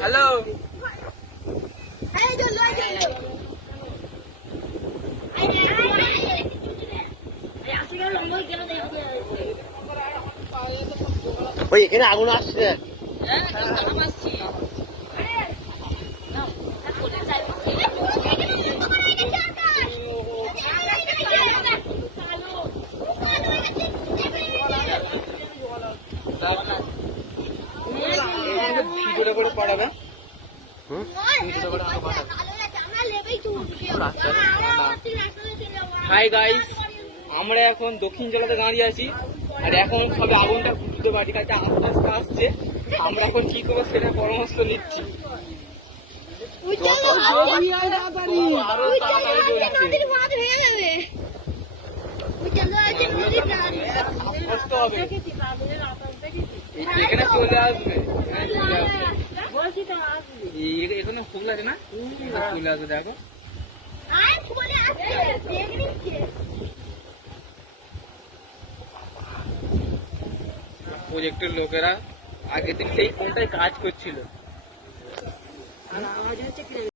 Hello ওই এখানে আগুন আসছে। পড়াবে হাই গাইস, আমরা এখন দক্ষিণ জেলাতে দাঁড়িয়ে আছি আর এখন সবে আগুনটা ঘুরতে বাড়ি কাছে আস্তে আস্তে আসছে। আমরা এখন কি করবো সেটা পরামর্শ নিচ্ছি। আরো তাড়াতাড়ি করতে হবে, এখানে চলে আসবে, এখানে ফুল আছে না, চলে আসবে। দেখো প্রজেক্টের লোকেরা আগের দিন সেই কোনটায় কাজ করছিল।